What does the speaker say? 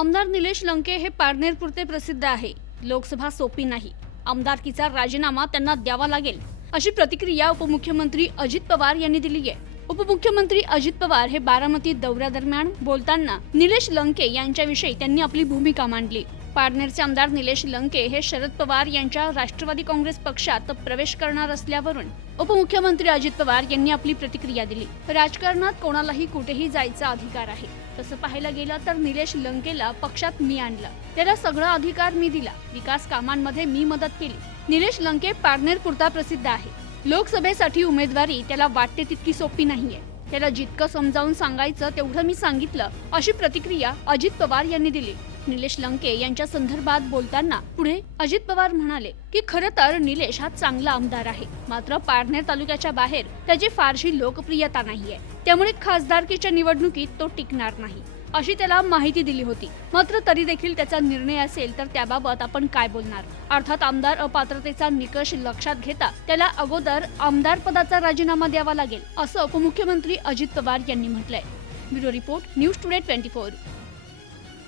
आमदार निलेश लंके हे पारनेरपुरते प्रसिद्ध आहे. लोकसभा सोपी नाही. आमदारकीचा राजीनामा त्यांना द्यावा लागेल अशी प्रतिक्रिया उपमुख्यमंत्री अजित पवार यांनी दिली आहे उपमुख्यमंत्री अजित पवार हे बारामती दौऱ्यादरम्यान बोलताना निलेश लंके यांच्याविषयी त्यांनी आपली भूमिका मांडली. पारनेरचे आमदार निलेश लंके हे शरद पवार यांच्या राष्ट्रवादी काँग्रेस पक्षात प्रवेश करणार असल्यावरून उपमुख्यमंत्री अजित पवार यांनी आपली प्रतिक्रिया दिली. राजकारणात कोणालाही कुठेही जायचा अधिकार आहे. तसं पाहायला गेलं तर निलेश लंकेला पक्षात मी आणलं. त्याला सगळा अधिकार मी दिला. विकास कामांमध्ये मी मदत केली. निलेश लंके पारनेर पुरता प्रसिद्ध आहे. लोकसभेसाठी उमेदवारी त्याला वाटते तितकी सोपी नाहीये. त्याला जितकं समजावून सांगायचं तेवढं मी सांगितलं अशी प्रतिक्रिया अजित पवार यांनी दिली. निलेश लंके यांच्या संदर्भात बोलताना पुढे अजित पवार म्हणाले की खरं तर निलेश हा चांगला आमदार आहे. मात्र पारनेर तालुक्याच्या बाहेर त्याची फारशी लोकप्रियता नाहीये. त्यामुळे खासदारकीच्या निवडणुकीत तो टिकणार नाही. अशी त्याला माहिती दिली होती. मात्र तरी देखील त्याचा निर्णय असेल तर त्याबाबत आपण काय बोलणार? अर्थात आमदार अपात्रतेचा निकष लक्षात घेता त्याला अगोदर आमदार पदाचा राजीनामा द्यावा लागेल असं उपमुख्यमंत्री अजित पवार यांनी म्हटलंय. Bureau report News Today twenty four.